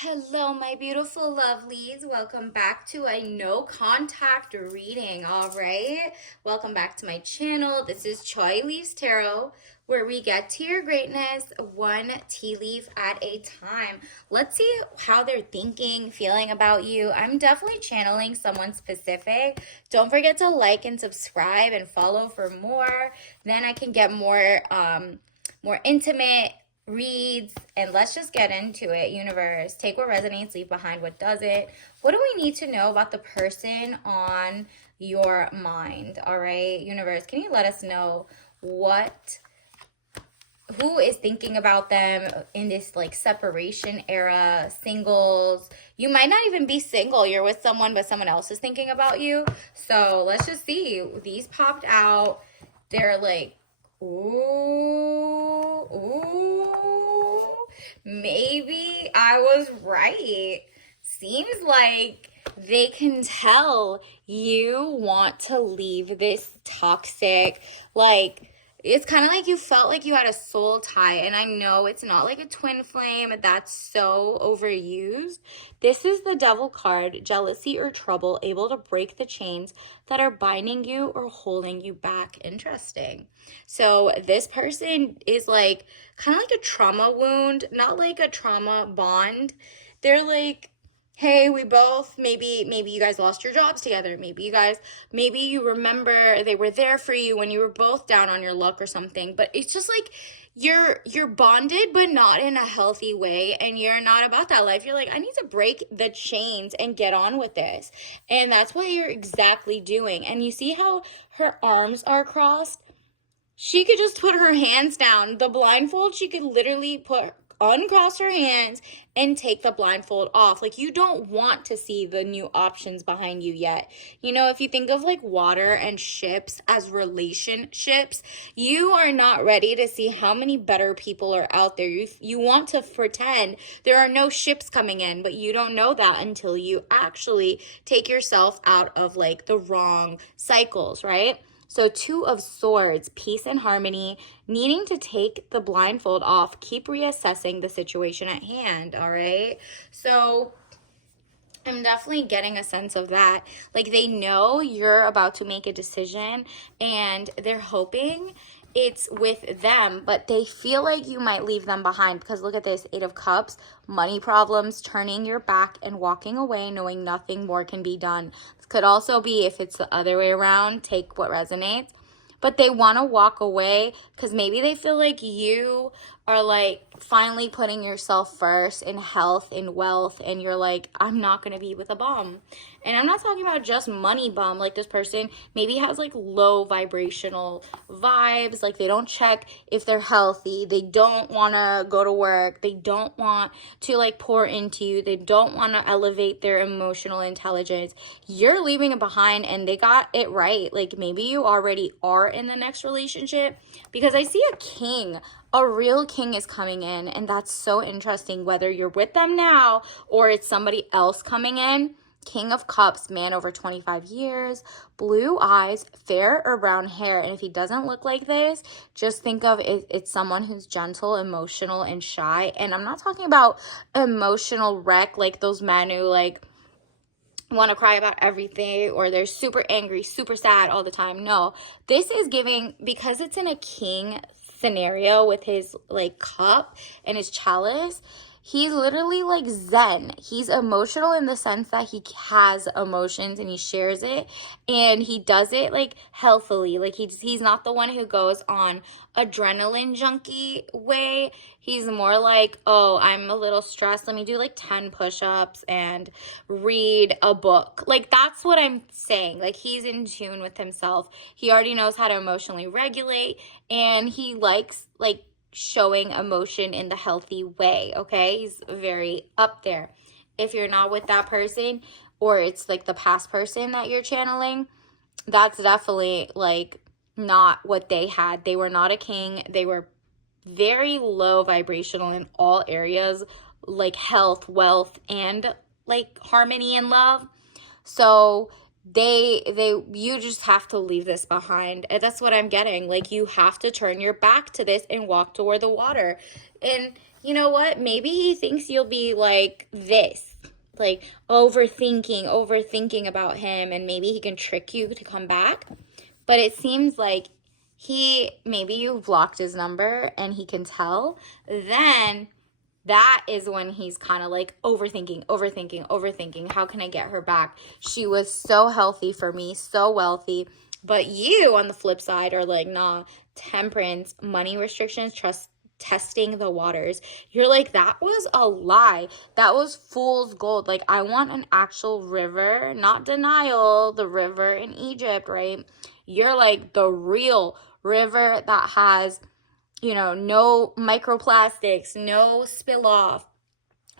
Hello, my beautiful lovelies. Welcome back to a no contact reading. All right. Welcome back to my channel. This is Choi Leaves Tarot, where we get to your greatness one tea leaf at a time. Let's see how they're thinking, feeling about you. I'm definitely channeling someone specific. Don't forget to like and subscribe and follow for more. Then I can get more intimate reads, and let's just get into it. Universe, take what resonates, leave behind what doesn't. What do we need to know about the person on your mind? All right, universe, can you let us know who is thinking about them in this like separation era, singles? You might not even be single, you're with someone, but someone else is thinking about you. So let's just see. These popped out. They're like, ooh, maybe I was right. Seems like they can tell you want to leave this toxic, like, it's kind of like you felt like you had a soul tie. And I know it's not like a twin flame. That's so overused. This is the Devil card, jealousy or trouble, able to break the chains that are binding you or holding you back. Interesting. So this person is like kind of like a trauma wound, not like a trauma bond. They're like, hey, we both, maybe you guys lost your jobs together. Maybe you remember they were there for you when you were both down on your luck or something. But it's just like you're bonded, but not in a healthy way. And you're not about that life. You're like, I need to break the chains and get on with this. And that's what you're exactly doing. And you see how her arms are crossed? She could just put her hands down. The blindfold, she could literally uncross her hands and take the blindfold off. Like, you don't want to see the new options behind you yet. You know, if you think of like water and ships as relationships, you are not ready to see how many better people are out there. You want to pretend there are no ships coming in, but you don't know that until you actually take yourself out of like the wrong cycles, right? So 2 of Swords, peace and harmony, needing to take the blindfold off, keep reassessing the situation at hand, all right? So I'm definitely getting a sense of that. Like, they know you're about to make a decision and they're hoping it's with them, but they feel like you might leave them behind because look at this, 8 of Cups, money problems, turning your back and walking away knowing nothing more can be done. This could also be, if it's the other way around, take what resonates. But they want to walk away because maybe they feel like you are like finally putting yourself first in health, in wealth, and you're like, I'm not going to be with a bum. And I'm not talking about just money bum. Like, this person maybe has like low vibrational vibes. Like, they don't check if they're healthy. They don't want to go to work. They don't want to like pour into you. They don't want to elevate their emotional intelligence. You're leaving it behind and they got it right. Like, maybe you already are in the next relationship because I see a king. A real king is coming in, and that's so interesting, whether you're with them now or it's somebody else coming in. King of Cups, man over 25 years, blue eyes, fair or brown hair. And if he doesn't look like this, just think of it's someone who's gentle, emotional, and shy. And I'm not talking about emotional wreck, like those men who like want to cry about everything or they're super angry, super sad all the time. No, this is giving, because it's in a king scenario with his like cup and his chalice, he's literally like zen. He's emotional in the sense that he has emotions and he shares it, and he does it like healthily. Like, he's not the one who goes on adrenaline junkie way. He's more like, oh, I'm a little stressed, let me do like 10 push-ups and read a book. Like, that's what I'm saying. Like, he's in tune with himself. He already knows how to emotionally regulate, and he likes like showing emotion in the healthy way, okay? He's very up there. If you're not with that person, or it's like the past person that you're channeling, that's definitely like not what they had. They were not a king. They were very low vibrational in all areas, like health, wealth, and like harmony and love. So you just have to leave this behind. And that's what I'm getting. Like, you have to turn your back to this and walk toward the water. And you know what? Maybe he thinks you'll be like this, like overthinking about him, and maybe he can trick you to come back. But it seems like maybe you've blocked his number and he can tell. Then that is when he's kind of like overthinking. How can I get her back? She was so healthy for me, so wealthy. But you, on the flip side, are like, nah, temperance, money restrictions, testing the waters. You're like, that was a lie. That was fool's gold. Like, I want an actual river, not denial, the river in Egypt, right? You're like the real river that has, no microplastics, no spill off,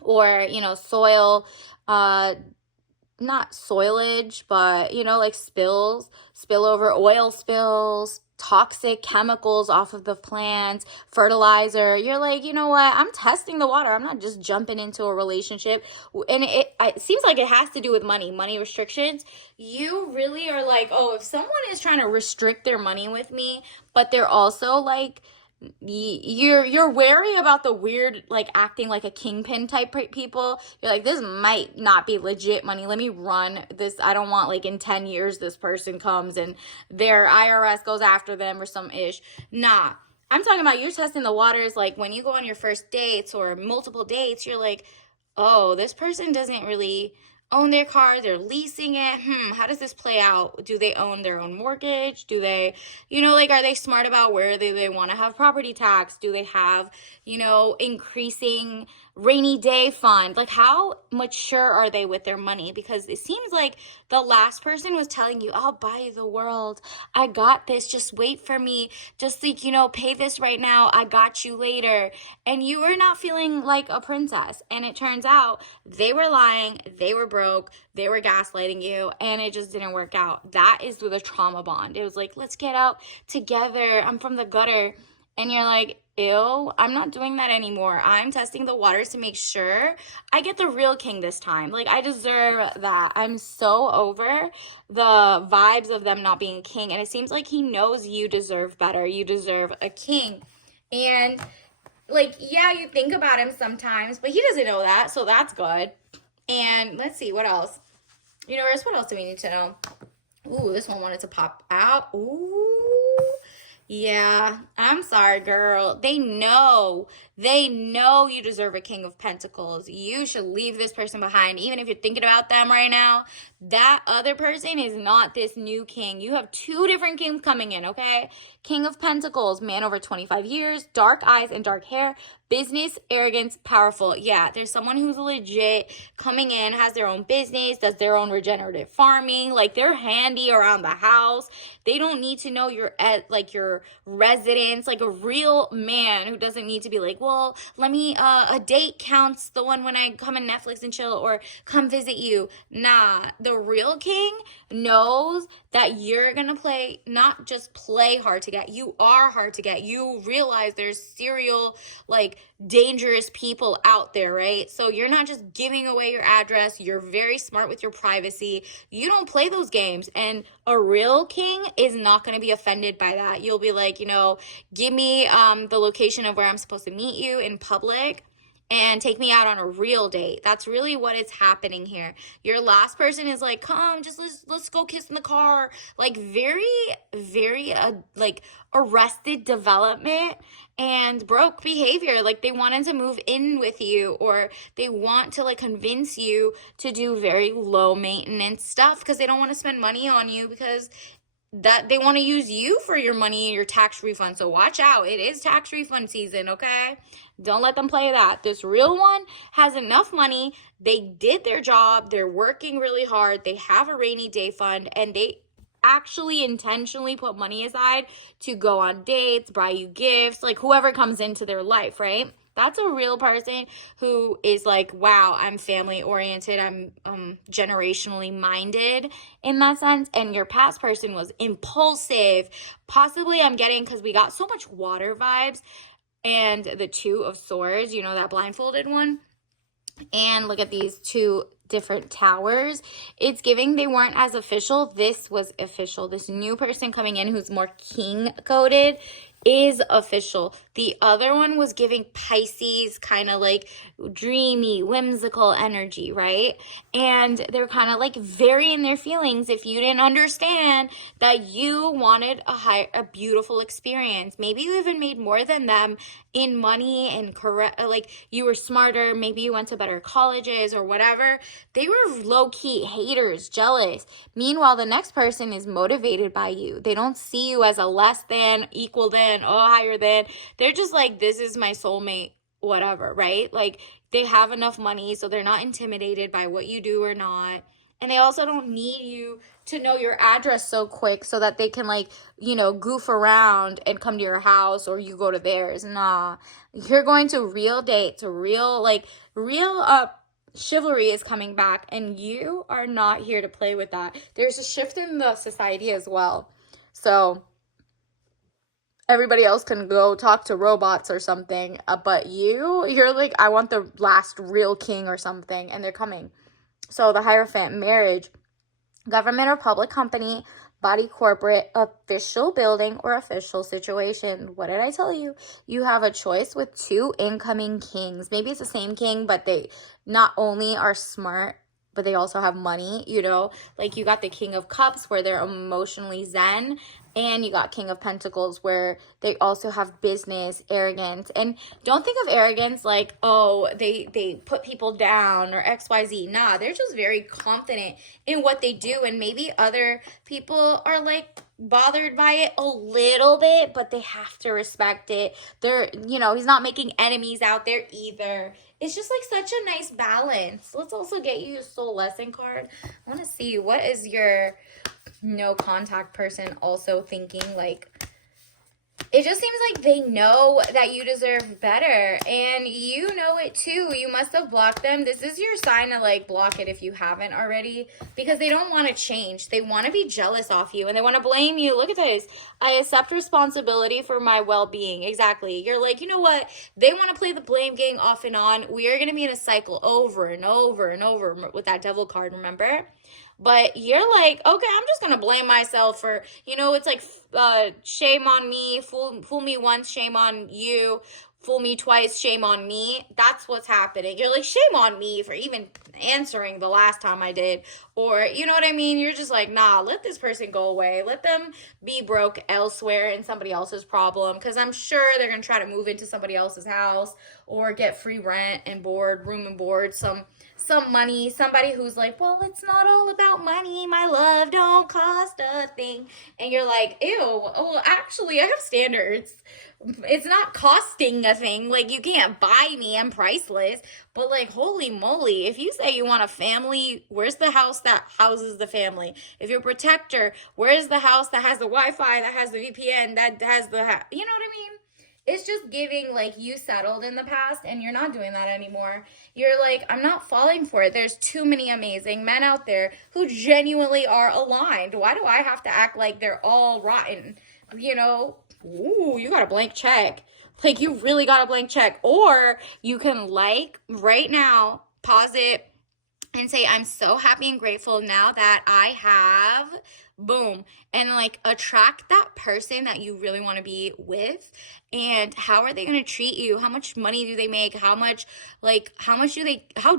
or, soil, not soilage, but, like spillover, oil spills, toxic chemicals off of the plants, fertilizer. You're like, you know what? I'm testing the water. I'm not just jumping into a relationship. And it seems like it has to do with money restrictions. You really are like, oh, if someone is trying to restrict their money with me, but they're also like, you're wary about the weird, like, acting like a kingpin type people. You're like, this might not be legit money. Let me run this. I don't want, like, in 10 years this person comes and their IRS goes after them or some ish. Nah, I'm talking about you're testing the waters. Like, when you go on your first dates or multiple dates, you're like, oh, this person doesn't really own their car, they're leasing it. How does this play out? Do they own their own mortgage? Do they, like, are they smart about where they want to have property tax? Do they have, increasing rainy day fund? Like, how mature are they with their money? Because it seems like the last person was telling you, I'll buy the world. I got this. Just wait for me. Just like, pay this right now. I got you later. And you were not feeling like a princess. And it turns out they were lying. They were broke. They were gaslighting you. And it just didn't work out. That is the trauma bond. It was like, let's get out together. I'm from the gutter. And you're like, ew, I'm not doing that anymore. I'm testing the waters to make sure I get the real king this time. Like, I deserve that. I'm so over the vibes of them not being a king. And it seems like he knows you deserve better. You deserve a king. And, like, yeah, you think about him sometimes, but he doesn't know that. So that's good. And let's see, what else? Universe, what else do we need to know? Ooh, this one wanted to pop out. Ooh. Yeah, I'm sorry, girl. They know you deserve a king of pentacles. You should leave this person behind. Even if you're thinking about them right now, that other person is not this new king. You have two different kings coming in, okay? King of pentacles, man over 25 years, dark eyes and dark hair, business, arrogance, powerful. Yeah, there's someone who's legit coming in, has their own business, does their own regenerative farming. Like, they're handy around the house. They don't need to know your residence. Like, a real man who doesn't need to be like, well, let me, a date counts the one when I come and Netflix and chill or come visit you. Nah, the real king knows that you're gonna not just play hard to get. You are hard to get. You realize there's serial, like, dangerous people out there, right? So you're not just giving away your address. You're very smart with your privacy. You don't play those games. And a real king is not going to be offended by that. You'll be like, give me the location of where I'm supposed to meet you in public and take me out on a real date. That's really what is happening here. Your last person is like, come, just let's go kiss in the car. Like, very, very like arrested development and broke behavior. Like, they wanted to move in with you, or they want to, like, convince you to do very low maintenance stuff because they don't want to spend money on you, because that they want to use you for your money and your tax refund. So watch out. It is tax refund season, okay? Don't let them play that. This real one has enough money. They did their job. They're working really hard. They have a rainy day fund, and they actually intentionally put money aside to go on dates, buy you gifts, like whoever comes into their life, right? That's a real person who is like, wow, I'm family oriented. I'm generationally minded in that sense. And your past person was impulsive. Possibly, I'm getting, because we got so much water vibes, and the Two of Swords, that blindfolded one. And look at these two different towers. It's giving they weren't as official. This was official. This new person coming in who's more king coded is official. The other one was giving Pisces kind of like dreamy, whimsical energy, right? And they're kind of like very in their feelings if you didn't understand that you wanted a beautiful experience. Maybe you even made more than them in money and correct, like you were smarter, maybe you went to better colleges or whatever. They were low-key haters, jealous. Meanwhile, the next person is motivated by you. They don't see you as a less than, equal than, oh, higher than. They're just like, this is my soulmate, whatever, right? Like, they have enough money, so they're not intimidated by what you do or not. And they also don't need you to know your address so quick so that they can, like, goof around and come to your house or you go to theirs. Nah, you're going to real dates, real chivalry is coming back, and you are not here to play with that. There's a shift in the society as well. So everybody else can go talk to robots or something, but you're like, I want the last real king or something, and they're coming. So the Hierophant, marriage, government or public company, body, corporate, official building, or official situation. What did I tell you? You have a choice with 2 incoming kings. Maybe it's the same king, but they not only are smart, but they also have money, like you got the King of Cups where they're emotionally zen, and you got King of Pentacles where they also have business, arrogance. And don't think of arrogance like, oh, they put people down or XYZ. Nah, they're just very confident in what they do. And maybe other people are like bothered by it a little bit, but they have to respect it. He's not making enemies out there either. It's just like such a nice balance. Let's also get you a soul lesson card. I want to see, what is your no contact person also thinking? Like, it just seems like they know that you deserve better, and you know it too. You must have blocked them. This is your sign to like block it if you haven't already, because they don't want to change. They want to be jealous off you, and they want to blame you. Look at this. I accept responsibility for my well-being. Exactly. You're like, you know what? They want to play the blame game off and on. We are going to be in a cycle over and over and over with that devil card, remember? But you're like, okay, I'm just going to blame myself for, it's like shame on me, fool me once, shame on you, fool me twice, shame on me. That's what's happening. You're like, shame on me for even answering the last time I did. Or, you know what I mean? You're just like, nah, let this person go away. Let them be broke elsewhere in somebody else's problem. Because I'm sure they're going to try to move into somebody else's house or get free rent and board, room and board, some money, somebody who's like, well, it's not all about money. My love don't cost a thing. And you're like, ew, well, actually, I have standards. It's not costing a thing. Like, you can't buy me. I'm priceless. But, like, holy moly, if you say you want a family, where's the house that houses the family? If you're a protector, where's the house that has the Wi-Fi, that has the VPN, that has the, you know what I mean? It's just giving like you settled in the past and you're not doing that anymore. You're like, I'm not falling for it. There's too many amazing men out there who genuinely are aligned. Why do I have to act like they're all rotten? Ooh, you got a blank check. Like, you really got a blank check. Or you can, like, right now, pause it and say, I'm so happy and grateful now that I have, boom, and like attract that person that you really want to be with. And how are they going to treat you? How much money do they make? How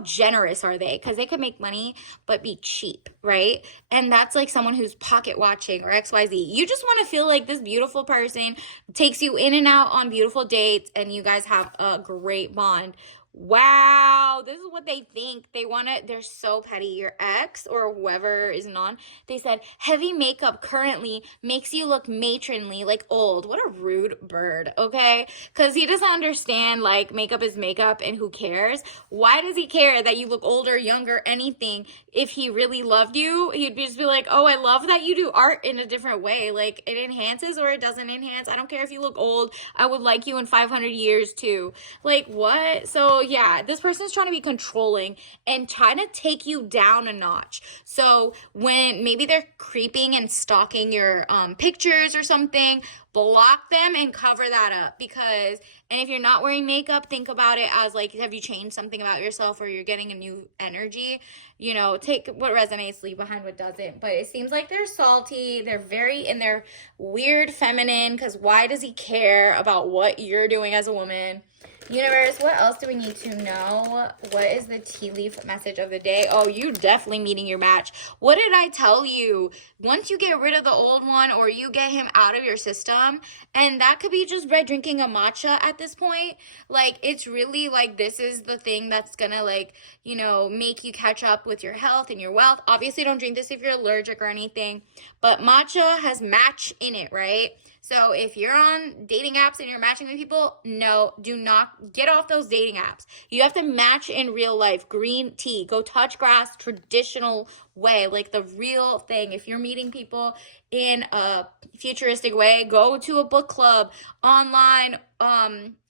generous are they? Because they could make money but be cheap, right? And that's like someone who's pocket watching or XYZ. You just want to feel like this beautiful person takes you in and out on beautiful dates and you guys have a great bond. Wow, this is what they think. They're so petty. Your ex or whoever is on, they said, heavy makeup currently makes you look matronly, like old. What a rude bird, okay? Because he doesn't understand, like, makeup is makeup and who cares? Why does he care that you look older, younger, anything? If he really loved you, he'd just be like, oh, I love that you do art in a different way. Like, it enhances or it doesn't enhance. I don't care if you look old. I would like you in 500 years too. Like, what? So, yeah, this person's trying to be controlling and trying to take you down a notch. So when maybe they're creeping and stalking your pictures or something, block them and cover that up. Because, and if you're not wearing makeup, think about it as like, have you changed something about yourself, or you're getting a new energy? You know, take what resonates, leave behind what doesn't. But it seems like they're salty. They're very in their weird feminine, because why does he care about what you're doing as a woman? Universe, what else do we need to know? What is the tea leaf message of the day? Oh, you definitely meeting your match. What did I tell you? Once you get rid of the old one, or you get him out of your system, and that could be just by drinking a matcha at this point, like, it's really like, this is the thing that's gonna, like, you know, make you catch up with your health and your wealth. Obviously, don't drink this if you're allergic or anything, but matcha has match in it, right? So if you're on dating apps and you're matching with people, no, do not get off those dating apps. You have to match in real life. Green tea, go touch grass, traditional way, like the real thing. If you're meeting people in a futuristic way, go to a book club, online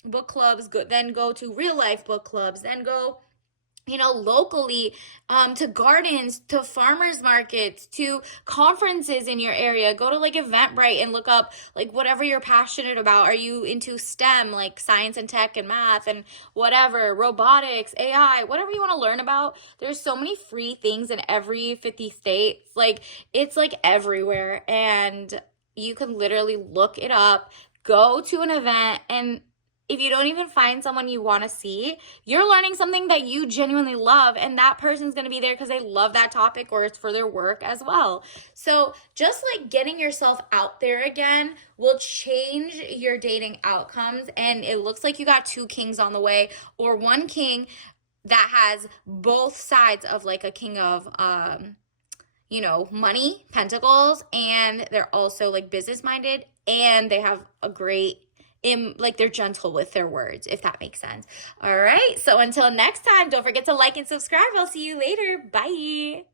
book clubs, then go to real life book clubs, then go, you know, locally, to gardens, to farmers markets, to conferences in your area. Go to like Eventbrite and look up like whatever you're passionate about. Are you into STEM, like science and tech and math and whatever, robotics, AI, whatever you want to learn about? There's so many free things in every 50 states. Like, it's like everywhere, and you can literally look it up, go to an event, and if you don't even find someone you want to see, you're learning something that you genuinely love, and that person's going to be there because they love that topic, or it's for their work as well. So just like getting yourself out there again will change your dating outcomes. And it looks like you got 2 kings on the way, or 1 king that has both sides of like a king of, you know, money, pentacles, and they're also like business minded, and they have a great, like, they're gentle with their words, if that makes sense. All right, so until next time, don't forget to like and subscribe. I'll see you later. Bye.